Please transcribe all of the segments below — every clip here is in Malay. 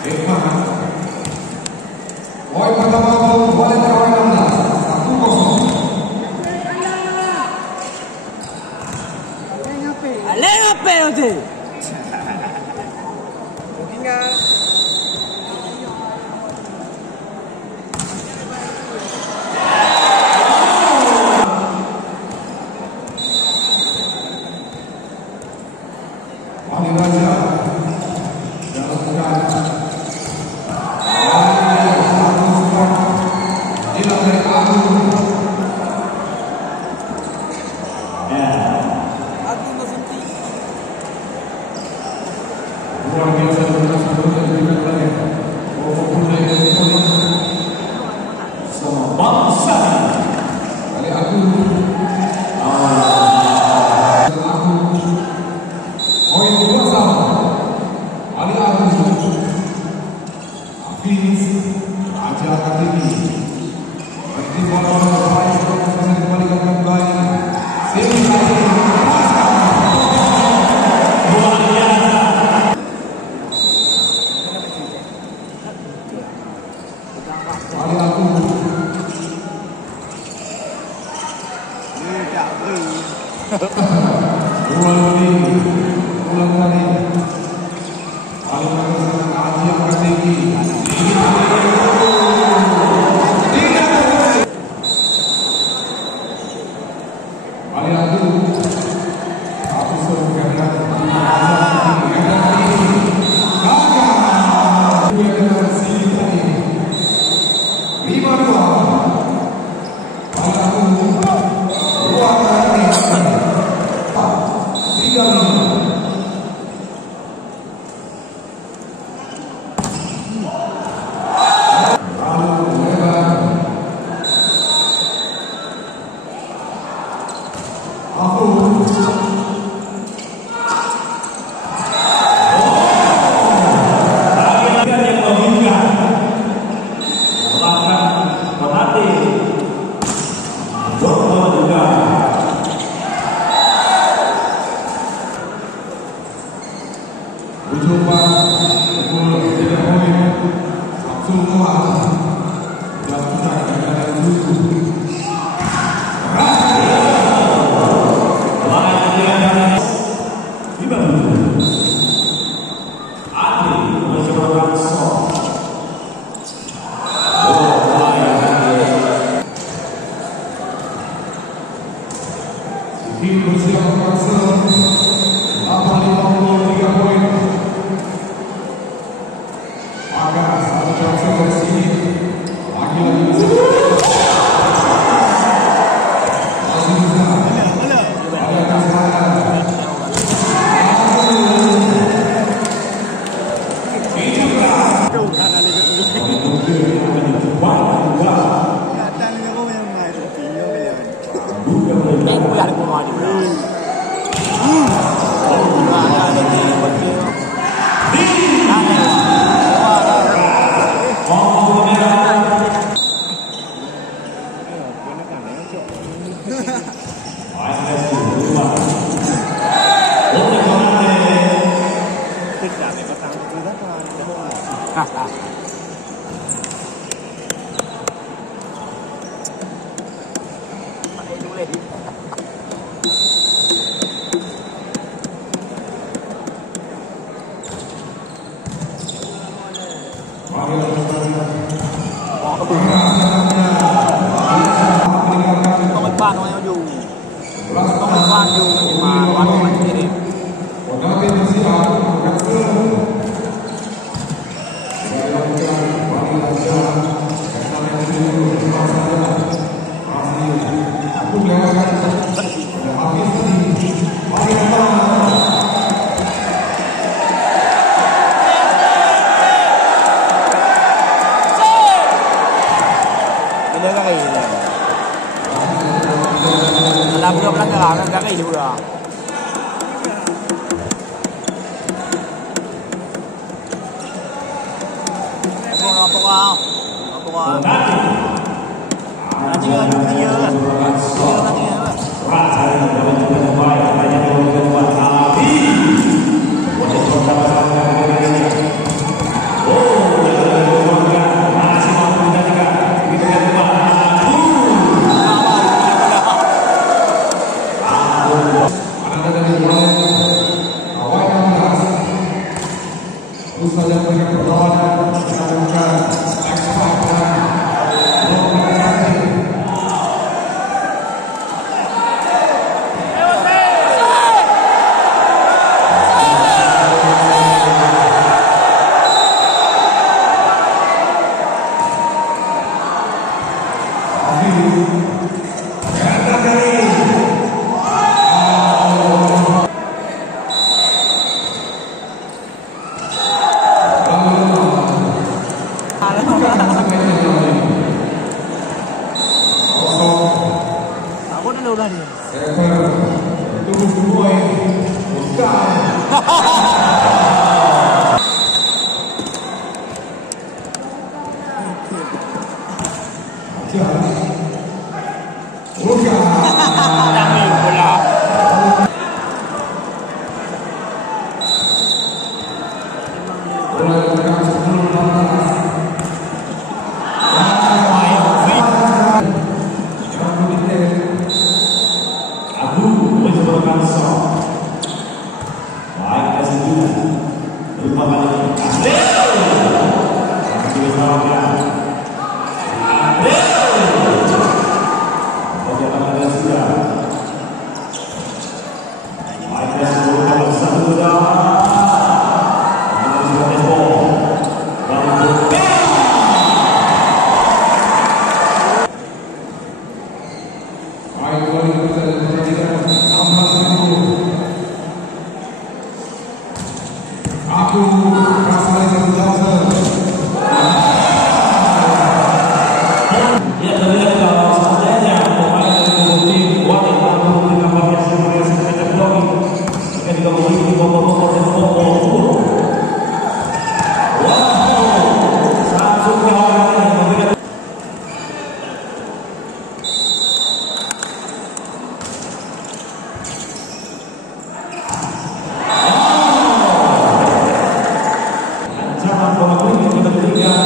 Poin pertama untuk Walet Kawan 16, 1-0. Aleng apa nanti? Tinggal. Wali Raja dalam bukan hilang dari Agung. Luar biasa dengan sebelumnya diberikan lagi. Sama bangsa kali Agung. Poin kedua sama Ali Agung, Hafiz Raja Akademi. Berarti bola terbaik sudah dikembalikan kembali. Ali Agung. Ulang kali paling bagus Haji Akademi. Ali Agung satu serang Berjumpa pukul 3 poin Sabtu malam jam 3.07. Bersiap paksa 8.53 poin. Maka satu paksa dari sini lagi-lagi masih bisa ada kesalahan. Ban nó dù không được ban dù nhưng mà ban nó vẫn như thế. Làm được là cái gì được rồi. Oh perlawanan dilakukan extra time. Aku dulu dah dia. Itu semua bukan. Dami bola. Aku rasa yang jasa. Ya, terlihat kalau seandainya pemain dari tim wanita mampu memberikan variasi teknologi ketika memiliki bobot dan bobot. Wow, langsung ke orang yang memberikan. Ancaman pemain yang kita berikan.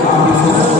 Tapi